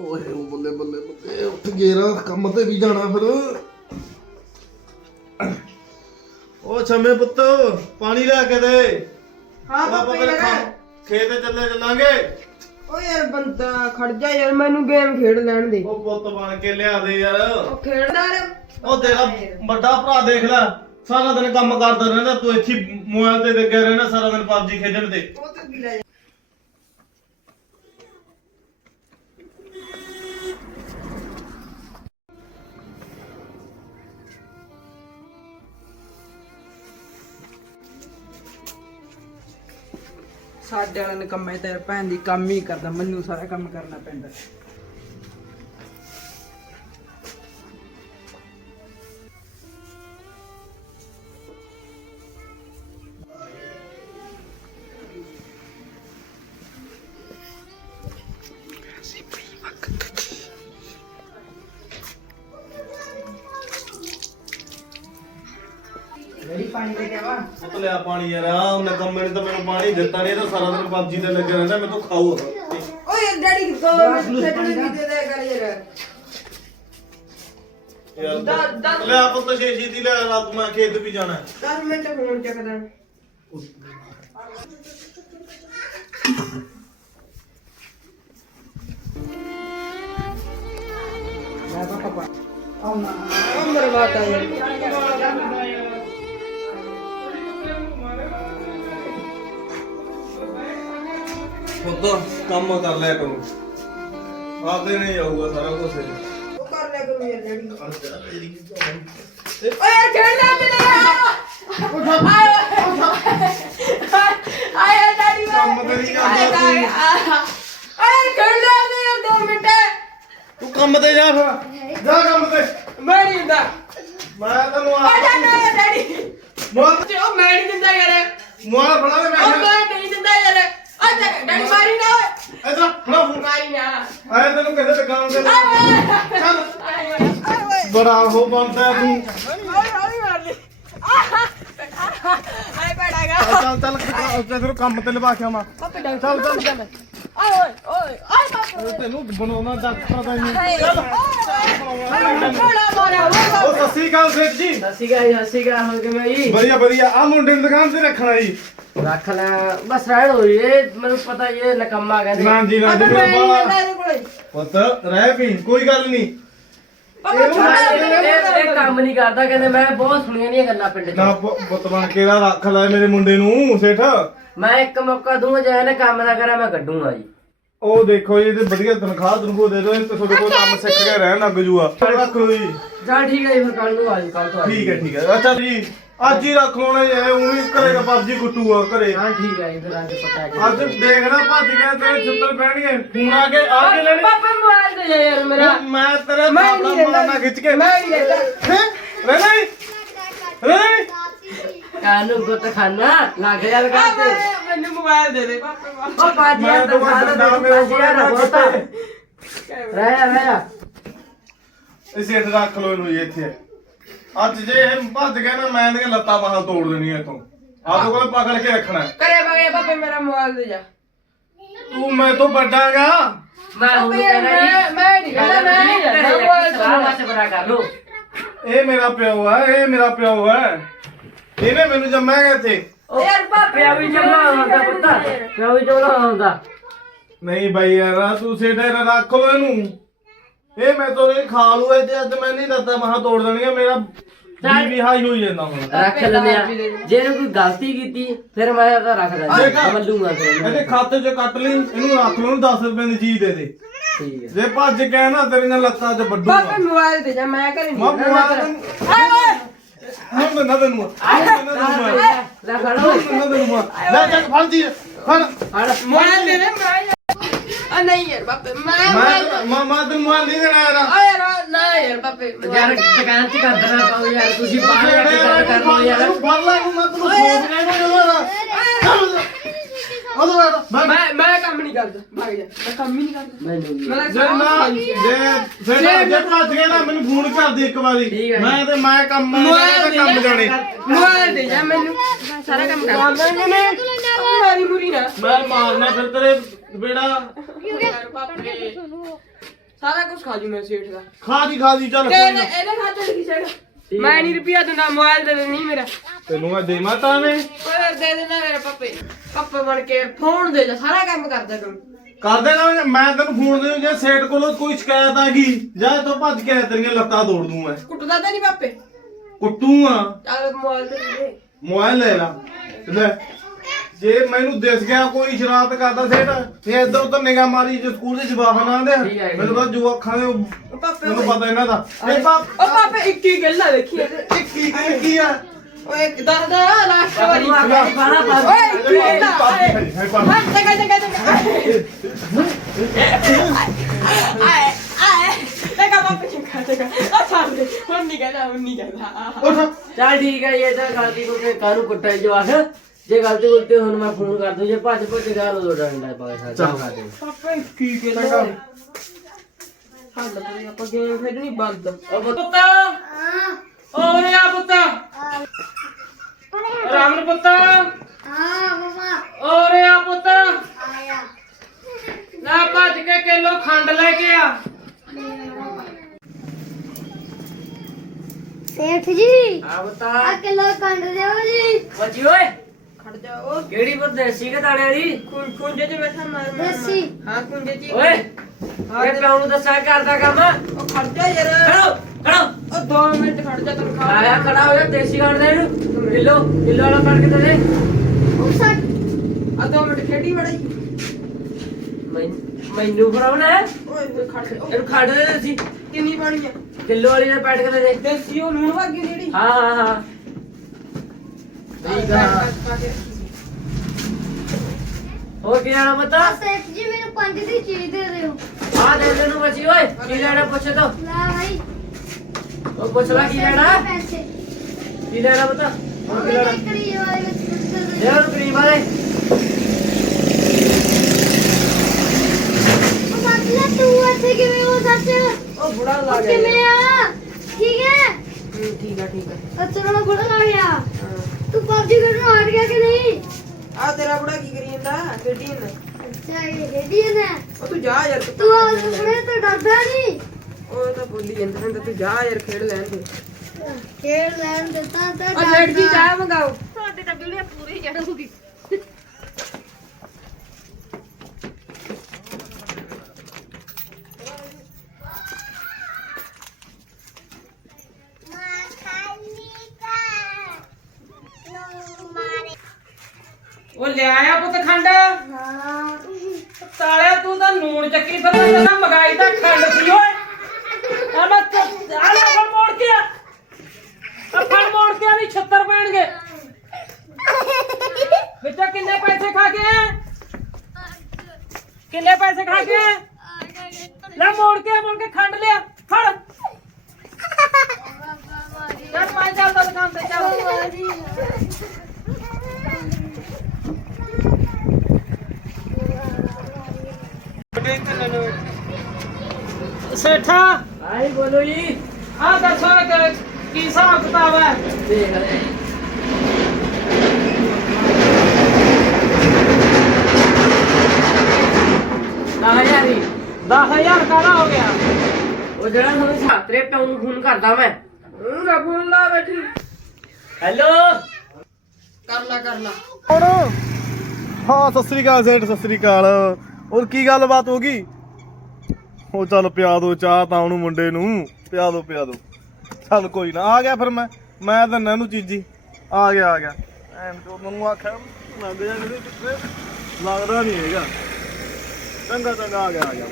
ਓਏ ਓ ਬੱਲੇ ਬੱਲੇ ਬੱਲੇ ਉੱਠ ਗੇਰਾ ਕੰਮ ਤੇ ਵੀ ਜਾਣਾ ਫਿਰ। ਓ ਛੰਮੇ ਪੁੱਤ ਪਾਣੀ ਲੈ ਕੇ ਦੇ। ਹਾਂ ਉਹ ਪਾਪਾ ਯਾਰ ਖੇਤ ਚੱਲੇ ਚੱਲਾਂਗੇ। ਓ ਯਾਰ ਬੰਦਾ ਖੜ ਜਾ ਯਾਰ ਮੈਨੂੰ ਗੇਮ ਖੇਡ ਲੈਣ ਦੇ। ਉਹ ਪੁੱਤ ਬਣ ਕੇ ਲਿਆ ਦੇ ਯਾਰ। ਉਹ ਖੇਡਦਾ ਰੇ ਉਹ ਤੇਰਾ ਵੱਡਾ ਭਰਾ ਦੇਖ ਲੈ ਸਾਰਾ ਦਿਨ ਕੰਮ ਕਰਦਾ ਰਹਿੰਦਾ ਤੂੰ ਇੱਥੇ ਮੋਬਾਈਲ ਤੇ ਲੱਗਿਆ ਰਹਿਣਾ ਸਾਰਾ ਦਿਨ ਪਬਜੀ ਖੇਡਣ ਤੇ ਉਹ ਤੇ ਵੀ ਲੈ ਸਾਡੇ ਵਾਲਾ ਨਿਕੰਮੇ ਤੇ ਭੈਣ ਦੀ ਕੰਮ ਹੀ ਕਰਦਾ ਮੈਨੂੰ ਸਾਰਾ ਕੰਮ ਕਰਨਾ ਪੈਂਦਾ। ਮੇਰੀ ਪਾਣੀ ਕੇ ਆਵਾ ਪੁੱਤ ਲਿਆ ਪਾਣੀ ਯਾਰ ਆ ਉਹਨੇ ਕੰਮੇ ਨੇ ਤਾਂ ਮੈਨੂੰ ਪਾਣੀ ਦਿੱਤਾ ਨਹੀਂ ਇਹ ਤਾਂ ਸਾਰਾ ਦਿਨ ਪਬਜੀ ਤੇ ਲੱਗਿਆ ਰਹਿੰਦਾ ਮੈਨੂੰ ਖਾਓ ਓਏ ਡੈਡੀ ਦੋ ਮਿੰਟ ਖੇਡਣ ਦੀ ਦੇ ਦੇ ਕਰ ਯਾਰ ਦਾ- ਦਾ- ਯਾਰ। ਲਿਆ ਪੁੱਤ ਛੇਤੀ ਦੀ ਲੈ ਰਾਤ ਮੈਂ ਖੇਤ ਵੀ ਜਾਣਾ। ਹੈ। 10 ਮਿੰਟ ਫੋਨ ਚੱਕਦਾ ਲੈ ਪਾਪਾ ਆਉਣਾ ਅੰਦਰ ਬਾਤ ਆ ਪੁੱਤ ਕੰਮ ਕਰ ਲਿਆ ਕਰੋ। ਆਦੇ ਨਹੀਂ ਜਾਊਗਾ ਸਾਰਾ ਕੁਝ ਉਹ ਕਰ ਲੈ ਕਰੂੰ ਯਾਰ ਡੈਡੀ। ਓਏ ਖੇਡਣਾ ਡੈਡੀ ਕੰਮ ਤੇ ਨਹੀਂ ਕਰਦਾ ਤੂੰ। ਓਏ ਖੇਡਣਾ ਦੋ ਮਿੰਟ। ਤੂੰ ਕੰਮ ਤੇ ਜਾ ਫਿਰ। ਜਾ ਕੰਮ ਤੇ। ਮੈਂ ਨਹੀਂ ਦਿੰਦਾ। ਮੈਂ ਤੈਨੂੰ ਆ ਜਾ ਆ ਨਾ ਡੈਡੀ। ਮੋਲ। ਤੇ ਉਹ ਮੈਂ ਨਹੀਂ ਦਿੰਦਾ ਯਾਰ। ਮੋਲ ਫੜਾ ਦੇ ਉਹ ਮੈਂ ਮੈਂ ਨਹੀਂ ਦਿੰਦਾ ਯਾਰ। ਆ ਜਾ ਡੈਡੀ ਮਾਰੀ ਨਾ ਓਏ। ਇਧਰ ਫੜਾ ਫੋਨ। ਮਾਰੀ ਨਾ। ਆਏ ਤੈਨੂੰ ਤੇ ਆਏ ਚੱਲ। ਆਏ ਓਏ ਬੜਾ ਉਹ ਬੰਦਾ ਤੂੰ। ਹੌਲੀ ਹੌਲੀ ਮਾਰ ਲਈ ਆਏ। ਬੜਾਗਾ ਚੱਲ ਚੱਲ ਚੱਲ ਤੈਨੂੰ ਕੰਮ ਤੇ ਲਵਾ ਕੇ ਆਵਾਂ। ਪਾਪੇ ਡਾਂ ਚੱਲ ਚੱਲ। ਚੱਲ ਆਏ ਓਏ ਓਏ ਆਏ ਪਾਪੇ ਤੈਨੂੰ ਬਣਾਉਣਾ ਡਾਕਟਰ ਦਾ ਨਹੀਂ। ਬੜਾ ਮਾਰਿਆ ਸ੍ਰੀ ਅਕਾਲ ਸੇਠ ਜੀ। ਹਸੀਗਾ ਜੀ ਹਸੀਗਾ ਹੋ ਕਿਵੇਂ ਜੀ? ਵਧੀਆ ਵਧੀਆ। ਆ ਮੁੰਡੇ ਨੂੰ ਦੁਕਾਨ ਤੇ ਰੱਖਣਾ ਜੀ। ਰੱਖ ਲੈ ਬਸ ਰਹਿਣ ਹੋ ਇਹ ਮੈਨੂੰ ਪਤਾ ਇਹ ਨਕਮਾ ਕਹਿੰਦੇ। ਨਾ ਜੀ ਨਾ ਜੀ ਨਹੀਂ ਇਹਦੇ ਕੋਲੇ। ਪੁੱਤ ਰਹਿ ਵੀ ਕੋਈ ਗੱਲ ਨਹੀਂ। ਪਾਪਾ ਇਹ ਛੋਟਾ ਇਹ ਕੰਮ ਨਹੀਂ ਕਰਦਾ ਕਹਿੰਦੇ ਮੈਂ ਬਹੁਤ ਸੁਣੀਆਂ ਦੀਆਂ ਗੱਲਾਂ ਪਿੰਡ ਨਾ 'ਚ ਪੁ- ਪੁੱਤ ਬਣ ਕੇ ਰਾ ਰੱਖ ਲੈ ਮੇਰੇ ਮੁੰਡੇ ਨੂੰ ਸੇਠ। ਮੈਂ ਇੱਕ ਮੌਕਾ ਦੂੰਗਾ ਜੇ ਇਹਨੇ ਕੰਮ ਨਾ ਕਰਾਂ ਮੈਂ ਕੱਢੂੰਗਾ ਜੀ। ਉਹ ਦੇਖੋ ਜੀ ਇਹਦੇ ਵਧੀਆ ਤਨਖਾਹ ਤਨਖਾਹ ਦੇ ਦਿਓ ਤੇ ਤੁਹਾਡੇ ਕੋਲ ਕੰਮ ਸਿੱਖ ਕੇ ਰਹਿਣ ਲੱਗ ਜੂਗਾ ਰੱਖ ਲਓ ਜੀ। ਚਲ ਠੀਕ ਹੈ ਜੀ ਫਿਰ ਕੱਲ ਨੂੰ ਆ ਜੀ ਕੱਲ ਤੋਂ ਆ ਜੀ ਠੀਕ ਹੈ ਠੀਕ ਹੈ। ਅੱਛਾ ਜੀ ਅੱਜ ਹੀ ਰੱਖ ਲਓਣਾ ਜੀ ਉਹ ਵੀ ਕਰੇਗਾ ਪਬਜੀ ਕੁੱਟੂਗਾ ਘਰੇ। ਹਾਂ ਠੀਕ ਹੈ ਜੀ ਫਿਰ ਅੱਜ ਪਤਾ ਹੈ। ਅੱਜ ਦੇਖਣਾ ਭੱਜ ਗਿਆ ਤੇਰੇ ਛਿੱਤਰ ਪੈਣਗੇ। ਫੋਨ ਆ ਕੇ ਆ ਕੇ ਲੈਣੇ ਪਾਪਾ ਮੋਬਾਈਲ ਦੇ ਜਾ ਯਾਰ ਮੇਰਾ। ਮੈਂ ਤੇਰੇ ਮੈਂ ਨਹੀਂ ਮਾਰਨਾ ਲੈਂਦਾ। ਖਿੱਚ ਕੇ। ਮੈਂ ਨਹੀਂ ਲੈਂਦਾ। ਹੈਂ? ਹੀ ਰਹਿਣਾ ਹੀ ਕਾਨੂੰ ਗੁੱਟ ਖਾਨਾ ਲੱਗ ਜਾ ਲਗਾ ਤੇ ਮੈਨੂੰ ਮੋਬਾਈਲ ਦੇ ਦੇ ਪਾਪਾ ਉਹ ਪਾਜੀ ਮੈਂ ਆ ਤਾਂ ਤਾਂ ਵੱਡਾ ਸਾਡਾ ਮੇਰੇ ਪਾਜੀ ਆ ਕੋਲ ਬਹੁਤ ਰੱਖ ਰਹਿ ਜਾ ਰਹਿ ਜਾ ਇਸੇ ਇੱਥੇ ਰੱਖ ਲਓ ਇਹਨੂੰ ਜੀ ਇੱਥੇ। ਅੱਜ ਜੇ ਇਹ ਭੱਜ ਗਿਆ ਨਾ ਮੈਂ ਇਹਦੀਆਂ ਲੱਤਾਂ ਬਾਹਾਂ ਤੋੜ ਦੇਣੀਆਂ ਇਥੋਂ। ਆਦੋ ਕੋਲ ਪਕੜ ਕੇ ਰੱਖਣਾ। ਹੈ। ਕਰੇ ਬਗੇ ਪਾਪੇ ਮੇਰਾ ਮੋਬਾਈਲ ਦੇ ਜਾ। ਤੂੰ ਮੈਂ ਤੋਂ ਵੱਡਾਗਾ। ਮੈਂ ਹੁਣ ਪਾਪੇ, ਕਹਿਣਾ ਜੀ ਮੈਂ- ਮੈਂ ਨਹੀਂ ਕਹਿੰਦਾ, ਮੈਂ ਨਹੀਂ ਜਾਂਦਾ, ਮੋਬਾਈਲ ਸਲਾਹ ਤੋਂ। ਮਸ਼ਵਰਾ ਕਰ ਲੋ ਇਹ ਮੇਰਾ ਪਿਓ ਆ ਇਹ ਮੇਰਾ ਪਿਓ ਹੈ ਇਹਨੇ ਮੈਨੂੰ ਜੰਮਿਆ ਇੱਥੇ। ਯਾਰ ਪਾਪੇ ਪਿਆ ਵੀ ਜਮਾ ਹੁੰਦਾ ਪੁੱਤ ਪਿਆ ਵੀ ਜਮਾ ਹੁੰਦਾ। ਨਹੀਂ ਬਾਈ ਯਾਰ ਤੂੰ ਸੇਠੇ ਰੱਖ ਲੋ ਇਹਨੂੰ। ਇਹ ਮੈਂ ਤੋਂ ਇਹ ਖਾ ਲੂ ਇਹ ਤੇ ਅੱਜ ਮੈਂ ਨਹੀਂ ਲੱਤਾਂ ਬਾਹਾਂ ਤੋੜ ਦੇਣੀਆਂ ਮੇਰਾ ਵੀ ਵੀ ਹਾਈ ਹੋਈ ਜਾਂਦਾ ਹੁਣ। ਰੱਖ ਲੈਂਦੇ ਆ। ਜੇ ਇਹਨੇ ਕੋਈ ਗਲਤੀ ਕੀਤੀ ਫਿਰ ਮੈਂ ਤਾਂ ਰੱਖ ਦਿੰਦਾ ਬੱਲੂਗਾ ਫਿਰ। ਇਹਦੇ ਖਾਤੇ 'ਚ ਕੱਟ ਲਈ ਇਹਨੂੰ ਰੱਖ ਲਓ ਇਹਨੂੰ 10 ਰੁਪਏ ਦੀ ਚੀਜ਼ ਦੇ ਦੇ। ਠੀਕ ਹੈ ਜੇ ਭੱਜ ਗਿਆ ਨਾ ਤੇਰੀਆਂ ਲੱਤਾਂ 'ਚ ਵੱਡੂਗਾ ਪਾਪੇ ਮੋਬਾਈਲ ਦੇ ਜਾ ਮੈਂ ਕਰੇ ਮੈਂ ਨਹੀਂ ਮੋਬਾਈਲ ਮੈਂ ਬੰਦਾ ਤੈਨੂੰ ਮੈਂ ਬੰਦਾ ਤੈਨੂੰ ਮੈਂ ਲੈ ਫੜੋ ਬੰਦਾ ਤੈਨੂੰ ਮੈਂ ਲੈ ਜਾ ਫੜ ਜੀ ਫੜ ਫੜ ਮੋਬਾਈਲ ਦੇ ਦੇ ਮੈਂ ਆ ਨਹੀਂ ਯਾਰ ਪਾਪੇ ਮੈਂ ਮੈਂ ਮੈਂ ਮੈਂ ਤੈਨੂੰ ਮੋਬਾਈਲ ਨਹੀਂ ਦੇਣਾ ਯਾਰ ਆ ਯਾਰ ਨਾ ਯਾਰ ਪਾਪੇ ਯਾਰ ਦੁਕਾਨ ਚ ਕਰ ਦੇਣਾ ਪਾਉ ਯਾਰ ਤੁਸੀਂ ਬਾਹਰ ਜਾ ਕੇ ਗੱਲ ਕਰ ਲਓ ਯਾਰ ਫੜ ਲੈ ਇਹਨੂੰ ਮੈਂ ਤੈਨੂੰ ਫੋਨ ਕਹਿਣਾ ਜਰਾ ਉਹਦਾ ਬੈਠ ਮੈਂ ਮੈਂ ਕੰਮ ਨਹੀਂ ਕਰਦਾ। ਭਾਗ ਜਾ। ਮੈਂ ਕੰਮ ਹੀ ਨਹੀਂ ਕਰਦਾ। ਮੈਨੂੰ ਵੀ। ਮੈਂ ਜੇ ਨਾ ਜੇ ਫਿਰ ਨਾ ਜੇ ਭੱਜ ਗਿਆ ਨਾ ਮੈਨੂੰ ਫੋਨ ਕਰ ਦੇ ਇੱਕ ਵਾਰੀ। ਠੀਕ ਹੈ। ਮੈਂ ਤੇ ਮੈਂ ਕੰਮ ਮੈਂ ਤੇ ਕੰਮ ਜਾਣੇ। ਮੋਬਾਈਲ ਦੇ ਜਾ ਮੈਨੂੰ। ਸਾਰਾ ਕੰਮ ਕਰ। ਮਾਰੀ ਮੁਰੀ ਨਾ। ਮੈਂ ਮਾਰਨਾ ਫਿਰ ਤੇਰੇ ਬੇੜਾ। ਸਾਰਾ ਕੁਝ ਖਾ ਜੂ ਮੈਂ ਸੇਠ ਦਾ। ਖਾ ਦੀ ਖਾ ਦੀ ਚੱਲ ਤੇ ਕੋਈ ਇਹਨੇ ਨਾ ਇਹਨੇ ਖਾਤੇ ਲਿਖੀ ਸੇਠ ਮੈਂ ਨਹੀਂ ਰੁਪਿਆ ਦਿੰਦਾ ਮੋਬਾਈਲ ਦੇ ਦੇ ਨਹੀਂ ਮੇਰਾ। ਤੈਨੂੰ ਮੈਂ ਦੇਵਾਂ ਤਾਂ ਮੈਂ ਓਏ ਦੇ ਦੇਣਾ ਮੇਰੇ ਪੱਪੇ। ਪੱਪੇ ਬਣ ਕੇ ਫੋਨ ਦੇ ਜਾ ਸਾਰਾ ਕੰਮ ਕਰਦਾ ਤੂੰ। ਕਰ ਦੇਗਾ ਮੈਂ ਤੈਨੂੰ ਫੋਨ ਦੇ ਜੇ ਸੇਠ ਕੋਲੋਂ ਕੋਈ ਸ਼ਿਕਾਇਤ ਆ ਗਈ ਜਾਂ ਤੂੰ ਭੱਜ ਕੇ ਆ, ਤੇਰੀਆਂ ਲੱਤਾਂ ਤੋੜ ਦੂੰ ਮੈਂ। ਕੁੱਟਦਾ ਤਾਂ ਨਹੀਂ ਪਾਪੇ। ਕੁੱਟੂ ਆ। ਚੱਲ ਮੋਬਾਈਲ ਦੇ ਦੇ। ਮੋਬਾਈਲ ਲੈ ਲਾ। ਲੈ। ਜੇ ਮੈਨੂੰ ਦਿਸ ਗਿਆ ਕੋਈ ਸ਼ਰਾਰਤ ਕਰਦਾ ਸੇਠ ਤੇ ਇੱਧਰ ਉੱਧਰ ਨਿਗਾਹ ਮਾਰੀ ਜੇ ਸਕੂਲ ਦੇ ਜਵਾਬ ਨਾ ਆਂਦੇ ਠੀਕ ਮੈਨੂੰ ਬਾਅਦ ਜੋ ਅੱਖਾਂ ਦੇ ਉਹ ਪਾਪੇ ਮੈਨੂੰ ਪਤਾ ਇਹਨਾਂ ਦਾ। ਇਹ ਪਾਪ ਉਹ ਪਾਪੇ ਇੱਕ ਹੀ ਗੱਲਾਂ ਦੇਖੀ ਇਹਦੇ। ਇਹ ਕੀ ਕੀ ਕੀ ਆ ਓਏ ਦੱਸ ਦਾ ਲਾਸਟ ਵਾਰੀ। ਪਾ ਓਏ ਗੱਲਾਂ ਆਏ ਹਾਏ ਪਾਪ ਹਾਂ ਜਗਾ ਜਗਾ ਜਗਾ ਆਏ ਆਏ। ਜਗਾ ਪਾਪੇ ਜਗਾ ਜਗਾ ਆ ਦੇ ਹੁਣ ਨਹੀਂ ਕਹਿੰਦਾ ਹੁਣ ਨਹੀਂ ਕਹਿੰਦਾ। ਉੱਠ। ਚੱਲ ਠੀਕ ਹੈ ਇਹ ਤਾਂ ਗਲਤੀ ਕੋ ਕੇ ਕਾਨੂੰ ਕੁੱਟਿਆ ਜਵਾਕ। ਜੇ ਗਲਤੀ ਉਲਟੀ ਹੁਣ ਮੈਂ ਫੋਨ ਕਰ ਦੂੰ ਜੇ ਭੱਜ ਭੱਜ ਗਿਆ ਲੋ ਡੰਡਾ ਪਾ ਸਕਦਾ ਚੱਲ। ਦੇ ਪਾਪੇ ਕੀ ਗੱਲਾਂ ਹੱਲ ਪਈ ਆਪਾਂ ਗੇਮ ਖੇਡਣੀ ਬੰਦ। ਉਹ ਪੁੱਤ। ਪੁੱਤਾ। ਓਰੇ ਆ ਪੁੱਤਾ। ਰਾਮਨ ਪੁੱਤਾ। ਹਾਂ ਮਮਾ ਓਰੇ ਆ ਪੁੱਤਾ। ਆਇਆ ਨਾ ਭੱਜ ਕੇ ਕਿਲੋ ਖੰਡ ਲੈ ਕੇ ਆ। ਸੇਠ ਜੀ ਆ ਬਤਾ ਆ ਕਿਲੋ ਕੰਡ ਦਿਓ ਜੀ। ਬੱਜੀ ਓਏ। ਉਹ ਕਿਹੜੀ ਪੁੱਤ ਦੇਸੀ ਕਿ ਦਾਣੇ ਵਾਲੀ? ਖੁੰਝੇ ਚ ਬੈਠਾ ਮਾਰ ਮਾਰ ਦੇਸੀ। ਹਾਂ ਖੁੰਝੇ ਚ ਹੀ। ਓਏ ਇਹ ਪਿਓ ਨੂੰ ਦੱਸਿਆ ਕਰਦਾ ਕੰਮ? ਉਹ ਖੜ ਜਾ ਯਾਰ। ਖੜੋ ਖੜੋ। ਉਹ 2 ਮਿੰਟ ਖੜ ਜਾ ਤੈਨੂੰ ਖਾ। ਆਇਆ ਖੜਾ ਹੋ ਜਾ ਦੇਸੀ ਖਾਣ ਦੇ ਇਹਨੂੰ। ਕਿਲੋ ਕਿਲੋ ਵਾਲਾ ਕੱਢ ਕੇ ਦੇ ਦੇ। ਉਹ ਸੱਟ ਆ 2 ਮਿੰਟ ਖੇਡੀ ਬੜਾਈ ਮੈਨ- ਮੈਨੂੰ ਫੜਾਉਣਾ ਹੈ? ਓਏ ਓਏ ਖੜ ਜਾ। ਇਹਨੂੰ ਖੜ ਦੇ ਦੇਸੀ। ਕਿੰਨੀ ਪਾਣੀ ਆ? ਕਿਲੋ ਵਾਲੀ ਨੇ ਪੈਟ ਕੇ ਦੇ ਦੇ। ਦੇਸੀ ਉਹ ਲੂਣ ਵਾਗੀ ਜਿਹੜੀ। ਹਾਂ ਹਾਂ ਹਾਂ। ਠੀਕ ਆ। ਹੋਰ ਕੀ ਲੈਣਾ ਆ ਪਤਾ ਸੇਠ ਜੀ ਮੈਨੂੰ ਪੰਜ ਦੀ ਚੀਜ਼ ਦੇ ਦਿਓ। ਆ ਦੇ ਦੇ ਨੂੰ ਬੱਜੀ ਓਏ ਕੀ ਲੈਣਾ ਪੁੱਛ ਤੋ? ਲੈ ਭਾਈ ਉਹ ਪੁੱਛ ਲੈ ਕੀ ਲੈਣਾ? ਪੈਸੇ ਕੀ ਲੈਣਾ ਪਤਾ? ਹੋਰ ਕੀ ਲੈਣਾ? ਨਿਕਲੀ ਹੋਏ ਵਿੱਚ ਕੁੱਤੇ ਦੇ ਯਾਰ ਕਰੀਮ ਵਾਲੇ। ਉਹ ਸੱਚ ਲੈ ਤੂੰ ਇੱਥੇ ਕਿਵੇਂ ਹੋ ਸੱਚ? ਉਹ ਬੁੜਾ ਲਾ ਗਿਆ ਕਿਵੇਂ ਆ? ਠੀਕ ਹੈ? ਠੀਕ ਆ ਠੀਕ ਆ ਅੱਛਾ ਨਾ ਬੜਾ ਲੱਗ ਗਿਆ। ਤੂੰ ਪਬਜੀ ਖੇਡਣ ਹਟ ਗਿਆ ਕਿ ਨਹੀਂ? ਆ ਤੇਰਾ ਬੁੜਾ ਕੀ ਕਰੀ ਜਾਂਦਾ? ਖੇਡੀ ਜਾਂਦਾ? ਅੱਛਾ ਇਹ ਰੈਡੀ ਹੈ ਨਾ ਉਹ ਤੂੰ ਜਾ ਯਾਰ ਤੂੰ ਤੂੰ ਆ ਬੁੜੇ ਤੋਂ ਡਰਦਾ ਨਹੀਂ ਉਹ ਤਾਂ ਬੋਲੀ ਜਾਂਦਾ ਹੁੰਦਾ ਤੂੰ ਜਾ ਯਾਰ ਖੇਡ ਲੈਣ ਦੇ। ਖੇਡ ਲੈਣ ਦਿੱਤਾ ਤਾਂ ਆ ਲੈਟ ਜੀ ਚਾਹ ਮੰਗਾਓ। ਤੁਹਾਡੇ ਤਾਂ ਵੀਡੀਓ ਪੂਰੀ ਚੜੂਗੀ ਉਹ ਲਿਆਇਆ ਪੁੱਤ ਖੰਡ ਸਾਲਿਆ ਤਾਂ ਨੂਣ ਚੱਕੀ ਫਿਰਦਾ ਜਨਾ ਮਗਾਈ ਦਾ ਖੰਡ ਸੀ ਓਏ। ਆ ਮੈਂ ਆ ਲੈ ਫੜ ਮੋੜ ਕੇ ਆ। ਆ ਫੜ ਮੋੜ ਕੇ ਆ ਵੀ 76 ਪੈਣਗੇ। ਬੱਚਾ ਕਿੰਨੇ ਪੈਸੇ ਖਾ ਕੇ ਆਇਆ? ਕਿੰਨੇ ਪੈਸੇ ਖਾ ਕੇ ਆਇਆ? ਲੈ ਮੋੜ ਕੇ ਆ, ਮੋੜ ਕੇ ਖੰਡ ਲਿਆ। ਫੜ। ਚੱਲ ਮੈਂ ਚੱਲਦਾ ਦੁਕਾਨ ਤੇ ਚੱਲ। ਸੇਠਾ? ਆਈ ਬੋਲੋ ਜੀ। ਆ ਦੱਸੋ ਕਿ ਕੀ ਹਿਸਾਬ ਕਿਤਾਬ ਹੈ? ਦੇਖ ਲੈ। ਨਾ ਯਾਰੀ 10000 ਕਾਹਦਾ ਹੋ ਗਿਆ? ਉਹ ਜਿਹੜਾ ਹੁਣ ਛਾਤਰੇ ਪਿਓ ਨੂੰ ਫੋਨ ਕਰਦਾ ਮੈਂ। ਉਹ ਰੱਬ ਲਾ ਬੈਠੀ। ਹੈਲੋ? ਕਰ ਲਾ ਕਰ ਲਾ। ਹਾਂ ਸਤਿ ਸ੍ਰੀ ਅਕਾਲ ਸੇਠ ਸਤਿ ਸ੍ਰੀ ਅਕਾਲ। ਹੋਰ ਕੀ ਗੱਲਬਾਤ ਹੋ ਗਈ? ਉਹ ਚੱਲ ਪਿਆ ਦੋ ਚਾਹ ਤਾਂ ਉਹਨੂੰ ਮੁੰਡੇ ਨੂੰ। ਪਿਆ ਦੋ ਪਿਆ ਦੋ। ਚੱਲ ਕੋਈ ਨਾ, ਆ ਗਿਆ ਫਿਰ ਮੈਂ। ਮੈਂ ਤਾਂ ਇਹਨੂੰ ਚੀਜੀ। ਆ ਗਿਆ ਆ ਗਿਆ। ਐਂ ਤੋਂ ਮੈਨੂੰ ਆਖਿਆ ਲੱਗ ਜਾ ਕਿਤੇ ਲੱਗਦਾ ਨਹੀਂ ਹੈਗਾ। ਚੰਗਾ ਚੰਗਾ, ਆ ਗਿਆ ਆ ਗਿਆ।